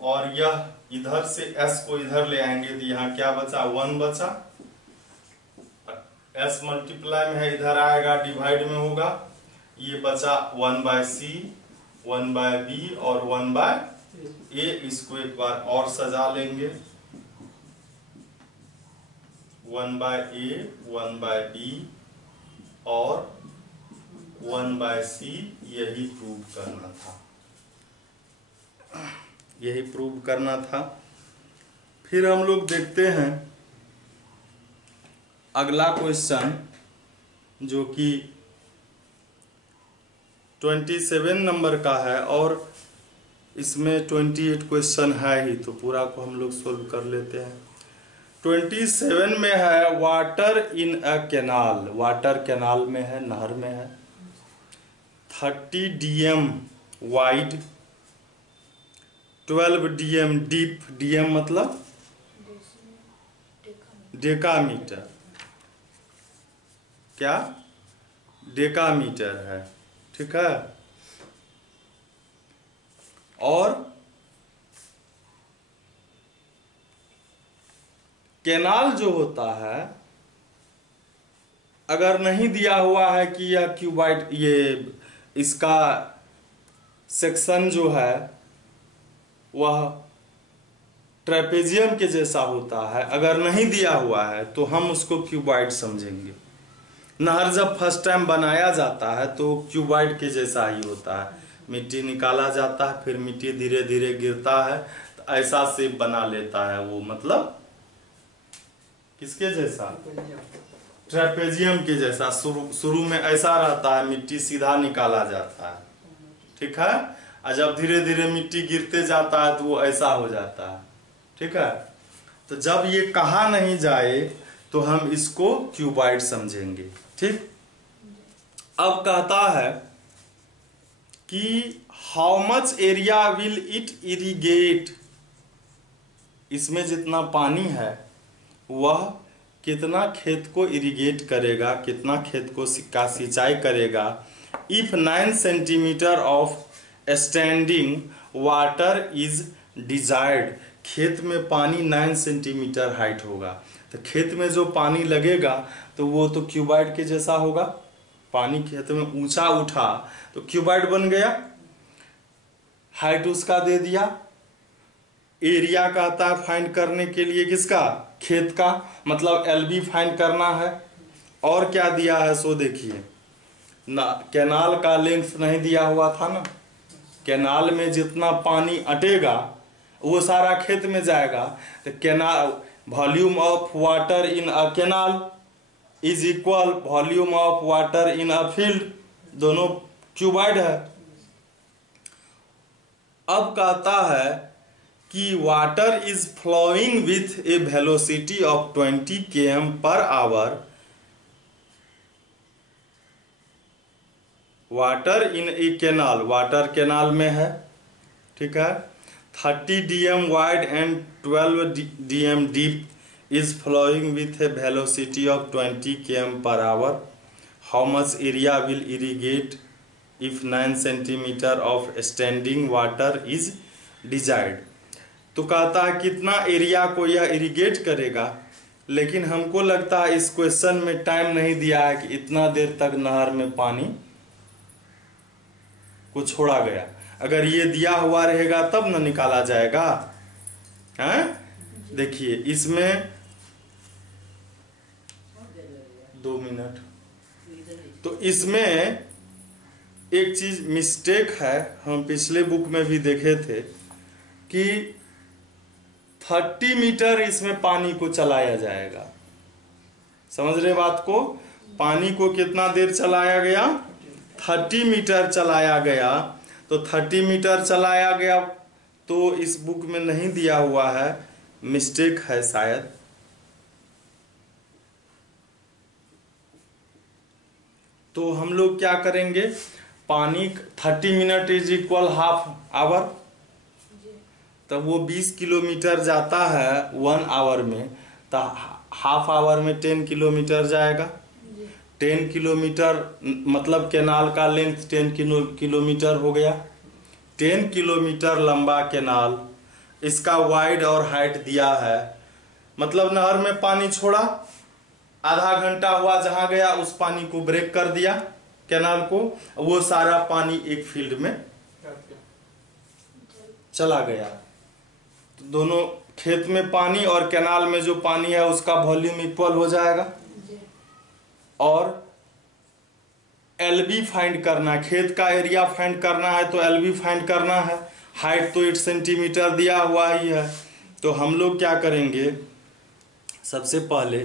और यह इधर से S को इधर ले आएंगे तो यहाँ क्या बचा, 1 बचा। S मल्टीप्लाई में है, इधर आएगा डिवाइड में होगा, ये बचा 1/C 1/B और 1/A। इसको एक बार और सजा लेंगे, 1/A 1/B और 1/C। यही प्रूव करना था, यही प्रूव करना था। फिर हम लोग देखते हैं अगला क्वेश्चन जो कि 27 नंबर का है और इसमें 28 क्वेश्चन है ही, तो पूरा को हम लोग सोल्व कर लेते हैं। 27 में है water in a canal, water canal में है, नहर में है। 30 dm wide, 12 dm deep, dm मतलब डेकामीटर, क्या डेकामीटर है। ठीक है, और कैनाल जो होता है अगर नहीं दिया हुआ है कि यह क्यूबाइड, ये इसका सेक्शन जो है वह ट्रेपेजियम के जैसा होता है, अगर नहीं दिया हुआ है तो हम उसको क्यूबाइड समझेंगे। नहर जब फर्स्ट टाइम बनाया जाता है तो क्यूबाइड के जैसा ही होता है, मिट्टी निकाला जाता है, फिर मिट्टी धीरे धीरे गिरता है तो ऐसा शेप बना लेता है वो, मतलब किसके जैसा, ट्रेपेजियम के जैसा। शुरू में ऐसा रहता है, मिट्टी सीधा निकाला जाता है। ठीक है, और जब धीरे धीरे मिट्टी गिरते जाता है तो वो ऐसा हो जाता है। ठीक है, तो जब ये कहा नहीं जाए तो हम इसको क्यूबाइड समझेंगे। ठीक, अब कहता है कि how much area will it irrigate, इसमें जितना पानी है वह कितना खेत को इरिगेट करेगा, कितना खेत को सिंचाई करेगा। If 9 centimetre of standing water is desired, खेत में पानी 9 सेंटीमीटर हाइट होगा, तो खेत में जो पानी लगेगा तो वो तो क्यूबाइड के जैसा होगा। पानी खेत में ऊंचा उठा तो क्यूबाइड बन गया। हाइट उसका दे दिया। एरिया कहता है फाइंड करने के लिए किसका, खेत का, मतलब LB फाइंड करना है। और क्या दिया है सो देखिए, ना कैनाल का लेंथ नहीं दिया हुआ था ना, कैनाल में जितना पानी अटेगा वो सारा खेत में जाएगा। तो canal volume of water in a canal is equal volume of water in a field, दोनों क्यूबाइड है। अब कहता है कि water is flowing with a velocity of 20 km per hour, water in a canal, water canal में है, ठीक है, 30 dm wide and 12 dm deep is flowing with a velocity of 20 km per hour. How much area will irrigate if 9 centimetre of standing water is desired. तो कहता है कितना area को यह इरिगेट करेगा, लेकिन हमको लगता है इस क्वेश्चन में टाइम नहीं दिया है कि इतना देर तक नहर में पानी को छोड़ा गया। अगर ये दिया हुआ रहेगा तब न निकाला जाएगा, हैं? देखिए इसमें 2 मिनट, तो इसमें एक चीज मिस्टेक है, हम पिछले बुक में भी देखे थे कि 30 मीटर इसमें पानी को चलाया जाएगा। समझ रहे बात को? पानी को कितना देर चलाया गया? 30 मीटर चलाया गया। तो 30 मीटर चलाया गया तो इस बुक में नहीं दिया हुआ है, मिस्टेक है शायद। तो हम लोग क्या करेंगे, पानी 30 minute is equal half hour, तब वो 20 किलोमीटर जाता है 1 आवर में, तो हाफ आवर में 10 किलोमीटर जाएगा। 10 किलोमीटर मतलब कैनाल का लेंथ 10 किलोमीटर हो गया। 10 किलोमीटर लंबा कैनाल, इसका वाइड और हाइट दिया है, मतलब नहर में पानी छोड़ा, आधा घंटा हुआ, जहां गया उस पानी को ब्रेक कर दिया कैनाल को, वो सारा पानी एक फील्ड में चला गया। तो दोनों खेत में पानी और कैनाल में जो पानी है उसका वॉल्यूम इक्वल हो जाएगा। और एलबी फाइंड करना, खेत का एरिया फाइंड करना है तो एलबी फाइंड करना है। हाइट तो 8 सेंटीमीटर दिया हुआ ही है। तो हम लोग क्या करेंगे, सबसे पहले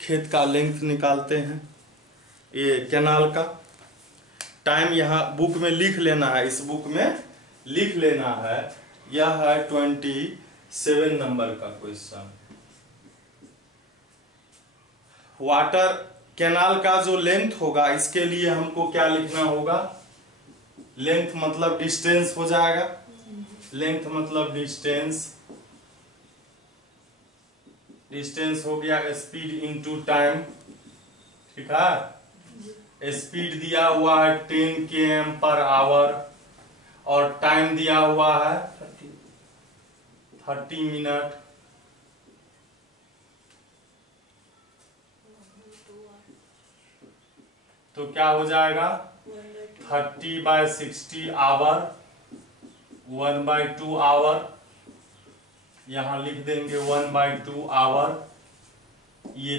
खेत का लेंथ निकालते हैं, ये कैनाल का। टाइम यहाँ बुक में लिख लेना है, इस बुक में लिख लेना है। यह है 27 नंबर का क्वेश्चन। वाटर कैनाल का जो लेंथ होगा, इसके लिए हमको क्या लिखना होगा, लेंथ मतलब डिस्टेंस हो जाएगा। लेंथ मतलब डिस्टेंस, डिस्टेंस हो गया स्पीड इनटू टाइम, ठीक है। स्पीड दिया हुआ है 10 km पर आवर और टाइम दिया हुआ है 30 मिनट। तो क्या हो जाएगा, 30/60 आवर, 1/2 आवर, यहां लिख देंगे 1/2 आवर। ये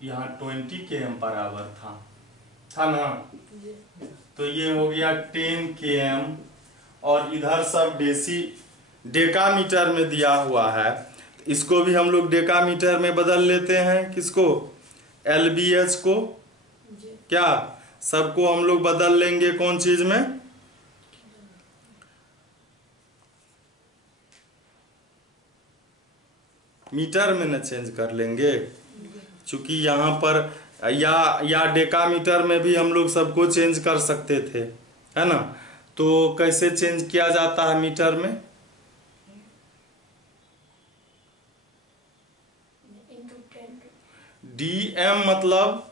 यहाँ 20 km पर आवर था ना, तो ये हो गया 10 km। और इधर सब डेकामीटर में दिया हुआ है, इसको भी हम लोग डेकामीटर में बदल लेते हैं। किसको, LBH को, क्या सबको हम लोग बदल लेंगे कौन चीज में, मीटर में न चेंज कर लेंगे, क्योंकि यहाँ पर या डेकामीटर में भी हम लोग सबको चेंज कर सकते थे, है ना। तो कैसे चेंज किया जाता है मीटर में, DM मतलब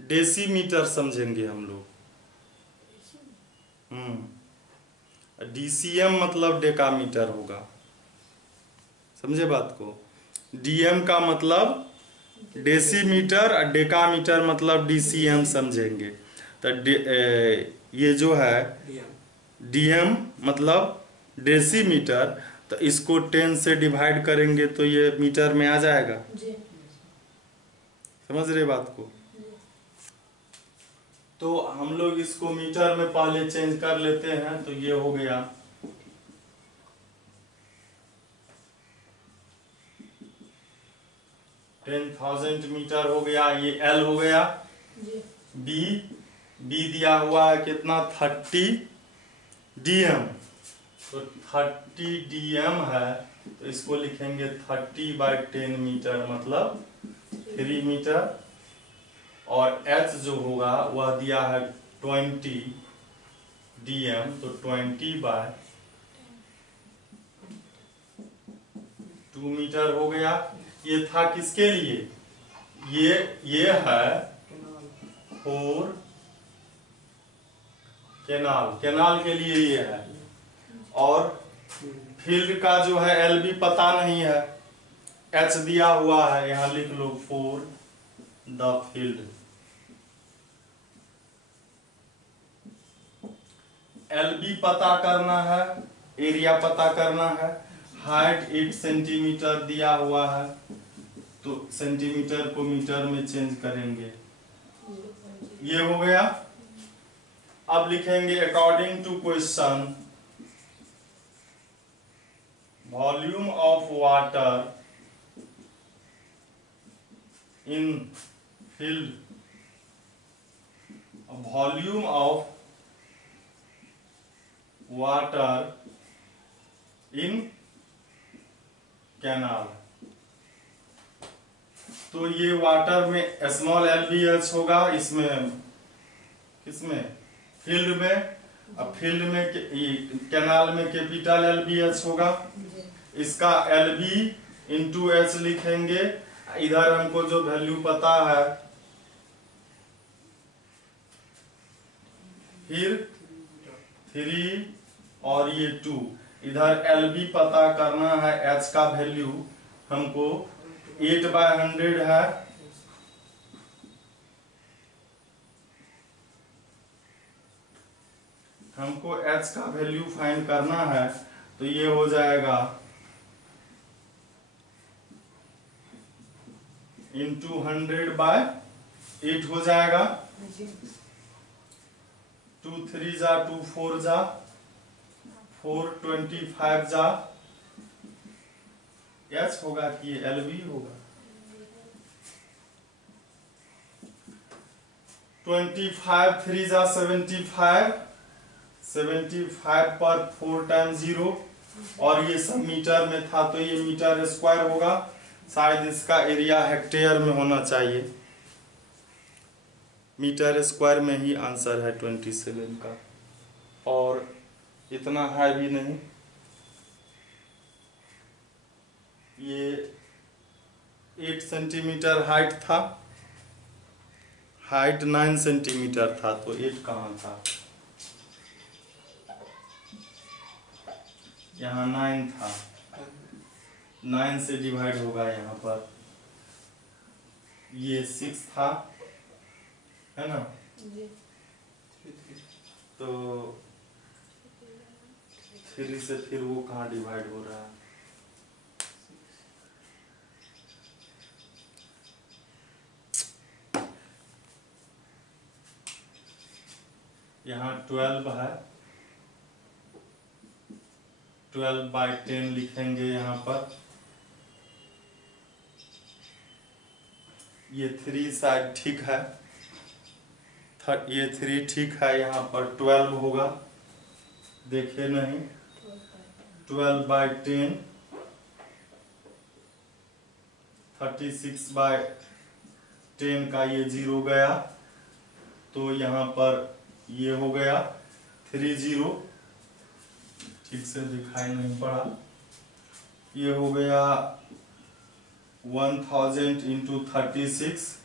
डेसीमीटर समझेंगे हम लोग, DCM मतलब डेकामीटर होगा, समझे बात को। DM का मतलब डेसीमीटर और डेकामीटर मतलब DCM समझेंगे। तो ये जो है DM मतलब डेसीमीटर, तो इसको 10 से डिवाइड करेंगे तो ये मीटर में आ जाएगा। समझ रहे बात को। तो हम लोग इसको मीटर में पहले चेंज कर लेते हैं। तो ये हो गया 10,000 मीटर हो गया, ये एल हो गया। बी दिया हुआ है कितना 30 डीएम, तो 30 डीएम है, तो इसको लिखेंगे 30/10 मीटर मतलब 3 मीटर। और एच जो होगा वह दिया है 20 डीएम, तो 20/2 मीटर हो गया। ये था किसके लिए, ये है फॉर केनाल के लिए ये है। और फील्ड का जो है एलबी पता नहीं है, एच दिया हुआ है, यहां लिख लो फॉर द फील्ड। एलबी पता करना है, एरिया पता करना है। हाइट 8 सेंटीमीटर दिया हुआ है, तो सेंटीमीटर को मीटर में चेंज करेंगे। ये हो गया। अब लिखेंगे according to question volume of water in field, volume of water in canal. तो ये वाटर में स्मॉल एलबीएच होगा, इसमें किसमें फील्ड में। अब फील्ड में कैनाल में कैपिटल एलबीएच होगा। इसका एलबी इंटू एच लिखेंगे। इधर हमको जो वैल्यू पता है, फिर 3 और ये 2, इधर एलबी पता करना है। एच का वैल्यू हमको 8/100 है, हमको एच का वैल्यू फाइंड करना है। तो ये हो जाएगा इंटू 100/8 हो जाएगा। 2 3 जा 2 4 जा 4 25 जा एच होगा कि ये एलबी होगा। 25 3 जा 75, 75 पर 4 टाइम 0, और ये सब मीटर में था, तो ये मीटर स्क्वायर होगा। शायद इसका एरिया हेक्टेयर में होना चाहिए, मीटर स्क्वायर में ही आंसर है 27 का, और इतना है भी नहीं। ये 8 सेंटीमीटर हाइट था, हाइट 9 सेंटीमीटर था, तो 8 कहाँ था, यहाँ 9 था, 9 से डिवाइड होगा यहाँ पर। ये 6 था, है ना, तो 3 से फिर वो कहाँ डिवाइड हो रहा है। यहाँ 12 है, 12/10 लिखेंगे यहाँ पर। ये 3 शायद ठीक है, ये 3 ठीक है, यहाँ पर 12 होगा, देखे नहीं। 12/10 36/10 का ये 0 गया, तो यहाँ पर ये हो गया 30, ठीक से दिखाई नहीं पड़ा। ये हो गया 1000 इंटू 36,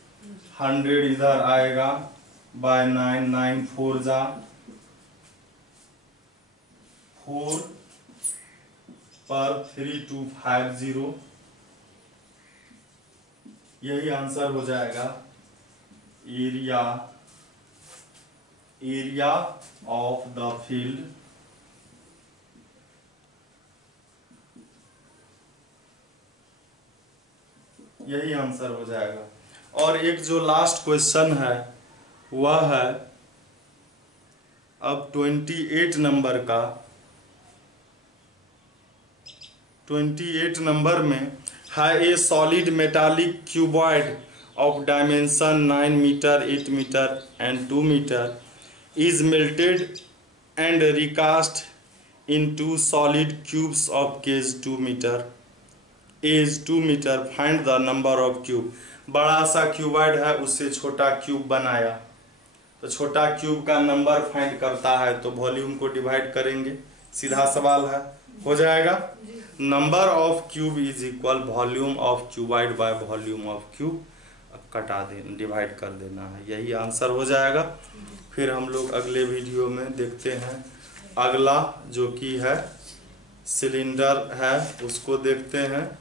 100 इधर आएगा बाय 9, 9 4 जा 4 पर 3250, यही आंसर हो जाएगा। एरिया ऑफ द फील्ड, यही आंसर हो जाएगा। और एक जो लास्ट क्वेश्चन है वह है अब 28 नंबर में है a solid metallic cuboid of dimension 9 metre 8 metre and 2 metre is melted and recast into solid cubes of gauge 2 meter. Age 2 meter. Find the number of cube. बड़ा सा क्यूबॉइड है, उससे छोटा क्यूब बनाया, तो छोटा क्यूब का नंबर फाइंड करता है तो वॉल्यूम को डिवाइड करेंगे, सीधा सवाल है, हो जाएगा। Number of cube is equal volume of cuboid by volume of cube. अब कटा देना, डिवाइड कर देना है, यही आंसर हो जाएगा। फिर हम लोग अगले वीडियो में देखते हैं अगला जो कि है सिलेंडर है, उसको देखते हैं।